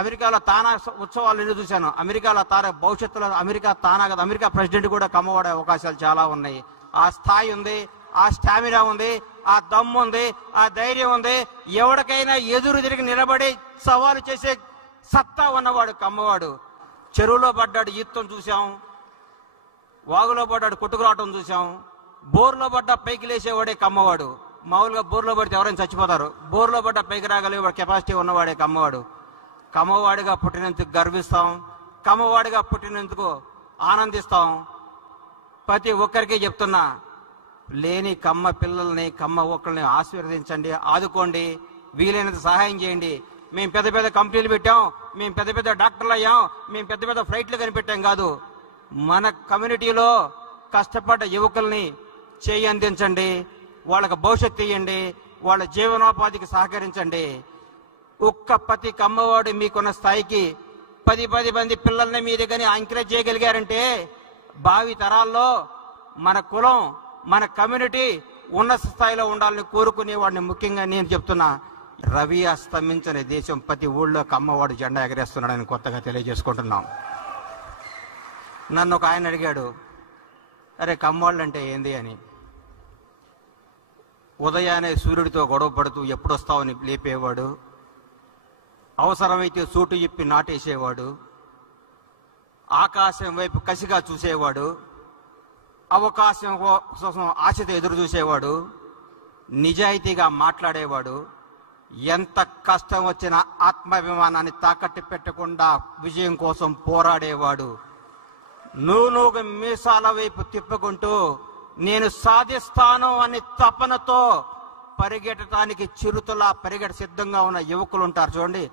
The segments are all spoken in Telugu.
అమెరికాలో తానా ఉత్సవాలు ఎన్ని చూశాను. అమెరికాలో తానా భవిష్యత్తులో అమెరికా తానా కదా, అమెరికా ప్రెసిడెంట్ కూడా కమ్మవాడే అవకాశాలు చాలా ఉన్నాయి. ఆ స్థాయి ఉంది, ఆ స్టామినా ఉంది, ఆ దమ్ము ఉంది, ఆ ధైర్యం ఉంది. ఎవరికైనా ఎదురు తిరిగి నిలబడి సవాలు చేసే సత్తా ఉన్నవాడు కమ్మవాడు. చెరువులో పడ్డాడు ఈత్తం చూసాం, వాగులో పడ్డాడు కొట్టుకురావటం చూసాం, బోర్లో పడ్డా పైకి లేచేవాడే కమ్మవాడు. మామూలుగా బోర్లో పడితే ఎవరైనా చచ్చిపోతారు, బోర్లో పడ్డా పైకి రాగలిగే కెపాసిటీ ఉన్నవాడే కమ్మవాడు. కమ్మవాడిగా పుట్టినందుకు గర్విస్తాం, కమ్మవాడిగా పుట్టినందుకు ఆనందిస్తాం. ప్రతి ఒక్కరికి చెప్తున్నా, లేని కమ్మ పిల్లల్ని కమ్మ ఒక్కరిని ఆశీర్వదించండి, ఆదుకోండి, వీలైనంత సహాయం చేయండి. మేము పెద్ద పెద్ద కంపెనీలు పెట్టాం, మేము పెద్ద పెద్ద డాక్టర్లు అయ్యాం, మేము పెద్ద పెద్ద ఫ్లైట్లు కనిపెట్టాం కాదు. మన కమ్యూనిటీలో కష్టపడ్డ యువకుల్ని చేయి అందించండి, వాళ్ళకి భవిష్యత్తు ఇవ్వండి, వాళ్ళ జీవనోపాధికి సహకరించండి. ఒక్క ప్రతి కమ్మవాడు మీకున్న స్థాయికి 10 మంది పిల్లల్ని మీరు కానీ ఎంకరేజ్ చేయగలిగారంటే భావి తరాల్లో మన కులం, మన కమ్యూనిటీ ఉన్నత స్థాయిలో ఉండాలని కోరుకునేవాడిని. ముఖ్యంగా నేను చెప్తున్నా, రవి అస్తమించని దేశం ప్రతి ఊళ్ళో కమ్మవాడు జెండా ఎగరేస్తున్నాడని కొత్తగా తెలియజేసుకుంటున్నాం. నన్ను ఒక ఆయన అడిగాడు, అరే కమ్మవాళ్ళు అంటే ఏంది అని. ఉదయాన్నే సూర్యుడితో గొడవ పడుతూ ఎప్పుడు వస్తావని లేపేవాడు, అవసరమైతే సూటు ఇప్పి నాటేసేవాడు, ఆకాశం వైపు కసిగా చూసేవాడు, అవకాశం కోసం ఆశతో ఎదురు చూసేవాడు, నిజాయితీగా మాట్లాడేవాడు, ఎంత కష్టం వచ్చినా ఆత్మాభిమానాన్ని తాకట్టు పెట్టకుండా విజయం కోసం పోరాడేవాడు. నువ్వు మీసాల వైపు తిప్పుకుంటూ నేను సాధిస్తాను అని తపనతో పరిగెట్టడానికి చిరుతలా పరిగెట సిద్ధంగా ఉన్న యువకులు ఉంటారు చూడండి,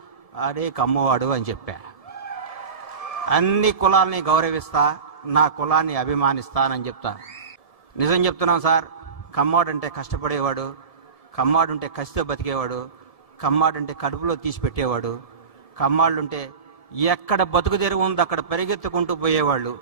అదే కమ్మవాడు అని చెప్పా. అన్ని కులాల్ని గౌరవిస్తా, నా కులాన్ని అభిమానిస్తానని చెప్తా. నిజం చెప్తున్నాం సార్, కమ్మవాడు అంటే కష్టపడేవాడు, కమ్మాడు ఉంటే కసితో బతికేవాడు, కమ్మాడు అంటే కడుపులో తీసి పెట్టేవాడు, కమ్మాళ్ళు ఉంటే ఎక్కడ బతుకు తెరువు ఉందో అక్కడ పరిగెత్తుకుంటూ పోయేవాళ్ళు.